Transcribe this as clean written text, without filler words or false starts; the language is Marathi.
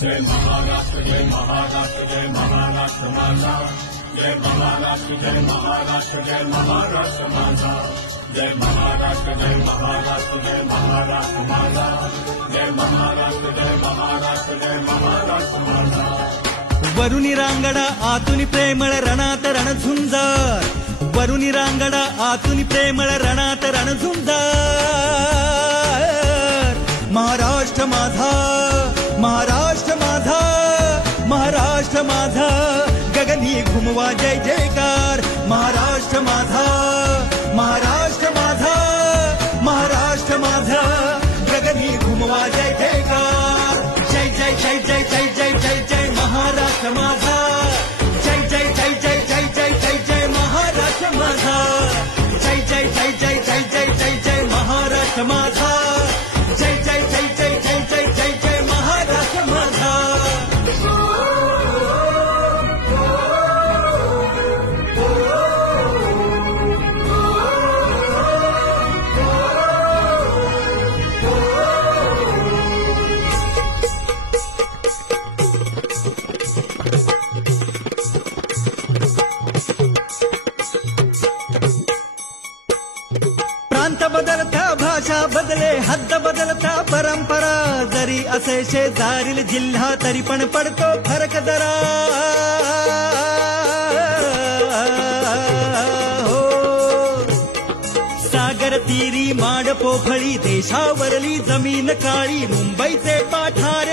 जय महाराष्ट्र जय महाराष्ट्र जय महाराष्ट्र माझा, जय महाराष्ट्र जय महाराष्ट्र जय महाराष्ट्र माझा, जय महाराष्ट्र जय महाराष्ट्र जय महाराष्ट्र माझा, जय महाराष्ट्र जय महाराष्ट्र जय महाराष्ट्र माझा. वरुणी रांगडा आतुनी प्रेमळ रणात रणझुंजार, वरुणी रांगडा आतुनी प्रेमळ रणात रणझुंजार. महाराष्ट्र माझा, महाराष्ट्र माझा, महाराष्ट्र माझा, गगनी घुमवा जय जयकार. महाराष्ट्र माझा, महाराष्ट्र माझा, महाराष्ट्र माझा, गगनी घुमवा जय जयकार. जय जय जय जय जय जय जय जय महाराष्ट्र माझा, जय जय जय जय जय जय जय जय महाराष्ट्र माझा, जय जय जय जय जय जय जय जय महाराष्ट्र माझा, जय जय जय जय जय जय जय जय महाराष्ट्र माझा. प्रांत बदलता भाषा बदले हद्द बदलता परंपरा, जरी असे शेजारील जिल्हा तरी पण पडतो फरक जरा. हो सागर तीरी माड पोखळी, देशावरली जमीन काळी, मुंबईचे पाठारे